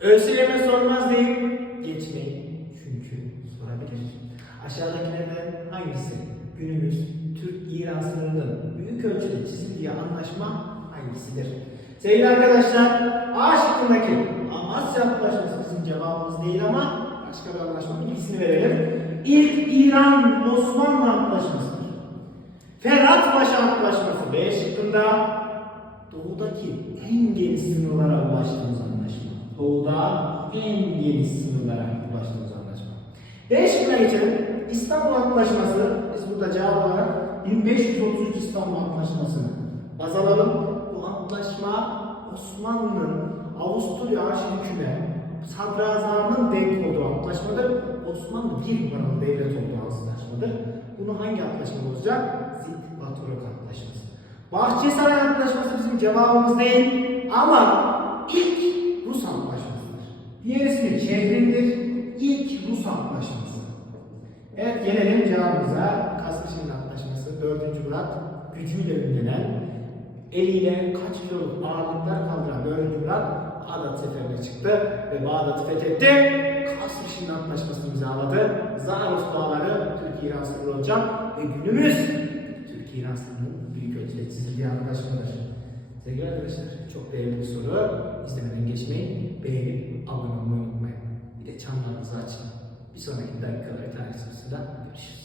ÖSYM sormaz deyip geçmeyin. Çünkü sorabilir. Aşağıdakilerden hangisi günümüz Türk-İran sınırının büyük ölçüde çizildiği anlaşma hangisidir? Sevgili arkadaşlar, A şıkkındaki Amasya Antlaşması bizim cevabımız değil ama başka bir anlaşmanın bilgisini verelim. İlk İran-Osmanlı Antlaşması'dır. Ferhatpaşa Antlaşması B şıkkında doğudaki en geniş sınırlara ulaştığımız anlaşma. Doğuda en geniş sınırlara ulaştığımız anlaşma. B şıkkına geçelim. İstanbul Antlaşması, biz burada cevap olarak 1533 İstanbul Antlaşması'nı baz alalım. Bu antlaşma Osmanlı'nın Avusturya Arşidükü'ne sadrazamın denk olduğu antlaşmadır. Osmanlı bir numaralı devlet olduğu antlaşmadır. Bunu hangi antlaşma olacak? Zitvatorok Antlaşması. Bahçesaray Antlaşması bizim cevabımız değil ama ilk Rus Antlaşmasıdır. Diğerisi Çevrildir. İlk Rus Antlaşması. Evet gelelim cevabımıza. Kasmış'ın Antlaşması 4. Murat gücüyle ünlenen eliyle kaç kiloluk ağırlıklar kaldıran 4. Murat Bağdat seferine çıktı ve Bağdat'ı fethetti. Kasmış'ın Antlaşması'nı imzaladı. Zaros Dağları Türkiye-İran sınırı olacak ve günümüz Türkiye-İran sınırının büyük ölçüde çizildiği antlaşmadır. Sevgili arkadaşlar çok değerli bir soru. İzlemeden geçmeyin. Beğenip abone olmayı unutmayın. Bir de çanlarınızı açın. Bir sonraki dakikalar tarih görüşürüz.